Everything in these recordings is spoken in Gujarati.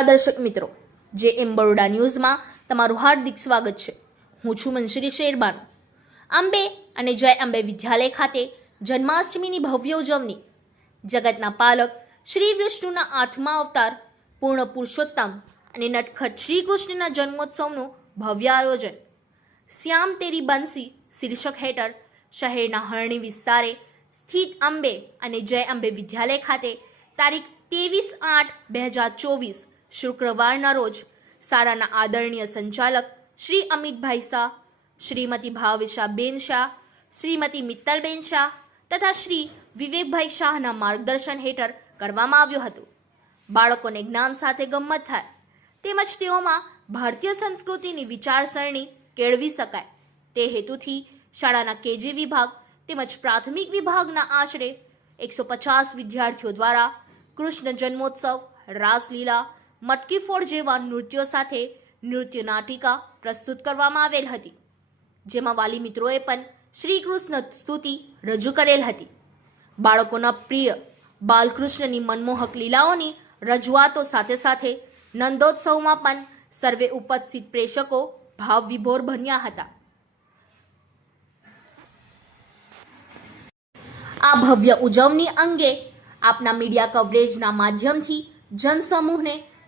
નમસ્કાર દર્શક મિત્રો, જે એમ બરોડા ન્યૂઝમાં તમારું હાર્દિક સ્વાગત છે. હું છું મનશ્રી શેરબાનુ. અંબે અને જય અંબે વિદ્યાલય ખાતે જન્માષ્ટમીની ભવ્ય ઉજવણી. જગતના પાલક શ્રી વિષ્ણુના આઠમા અવતાર, પૂર્ણ પુરુષોત્તમ અને નટખટ શ્રી કૃષ્ણના જન્મોત્સવનું ભવ્ય આયોજન. શ્યામ તેરી બંસી શીર્ષક હેઠળ શહેરના હરણી વિસ્તારે સ્થિત અંબે અને જય અંબે વિદ્યાલય ખાતે તારીખ ત્રેવીસ આઠ બે હજાર ચોવીસ શુક્રવારના રોજ શાળાના આદરણીય સંચાલક શ્રી અમિતભાઈ શાહ, શ્રીમતી ભાવિશાબેન શાહ, શ્રીમતી મિત્તલબેન શાહ તથા શ્રી વિવેકભાઈ શાહના માર્ગદર્શન હેઠળ કરવામાં આવ્યું હતું. બાળકોને જ્ઞાન સાથે ગમત થાય, તેમજ તેઓમાં ભારતીય સંસ્કૃતિની વિચારસરણી કેળવી શકાય. તે હેતુથી શાળાના કેજી વિભાગ તેમજ પ્રાથમિક વિભાગના આશરે એકસો પચાસ વિદ્યાર્થીઓ દ્વારા કૃષ્ણ જન્મોત્સવ, રાસલીલા મટકી ફોડ જેવા નૃત્યો સાથે નૃત્ય નાટિકા પ્રસ્તુત કરવામાં આવેલ હતી. જેમાં વાલી મિત્રોએ પણ શ્રી કૃષ્ણ સ્તુતિ રજૂ કરેલ હતી. બાળકોના પ્રિય બાલકૃષ્ણની મનમોહક લીલાઓની રજૂઆતો સાથે સાથે નંદોત્સવમાં પણ સર્વે ઉપસ્થિત પ્રેક્ષકો ભાવ વિભોર બન્યા હતા. આ ભવ્ય ઉજવણી અંગે આપના મીડિયા કવરેજના માધ્યમથી જનસમૂહને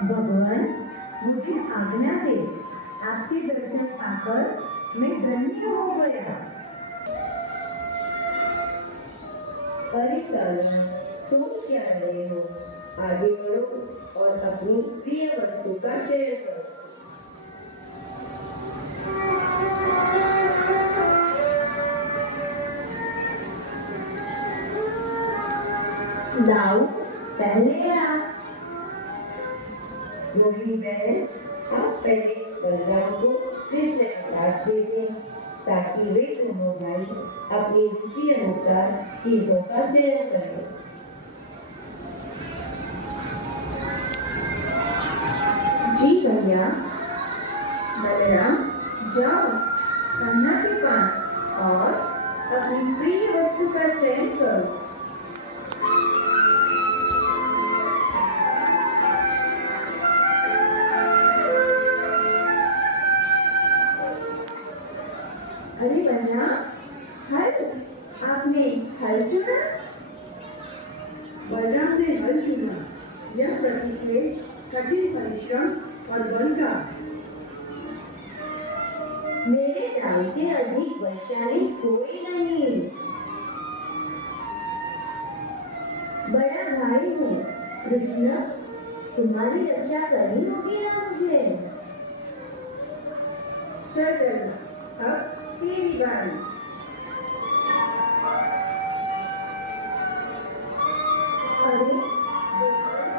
भगवान मुझे आज्ञा दे। आपके दर्शन पाकर मैं धन्य हो गया। अरे काला सोच क्या रहे हो? आगे बढ़ो और अपनी प्रिय वस्तु का चयन करो। दाऊ, पहले आप रोहिणी बहन, आप पहले बलराम को कृष्ण का दास भेजें ताकि वे दोनों भाई अपनी रुचि अनुसार चीज़ों का चयन करें। जी भैया, बलराम, जाओ, अन्ना के पास, और अपनी प्रिय वस्तु का चयन करो। आपने हल चुना बलराम ने हल चुना। यह प्रतीक है कठिन परिश्रम और बल का मेरे से अधिक बलशाली कोई नहीं। बड़ा भाई हूँ कृष्ण, तुम्हारी रक्षा करनी होगी ना मुझे। चल अब तेरी बारी।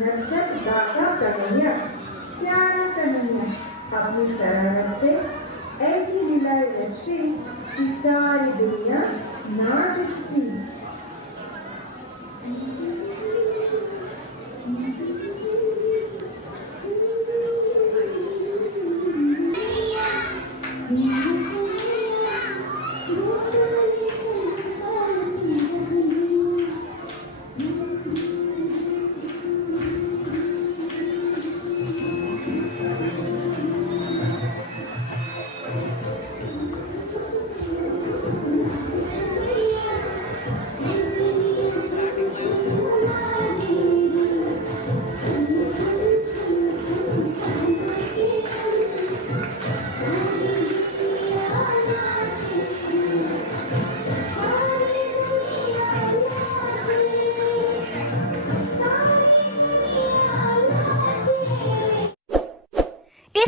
नक्षत्र दाता कन्हैया प्यारा कन्हैया अपनी शरारत से ऐसी लीलाएं रचे कि सारी दुनिया नाचती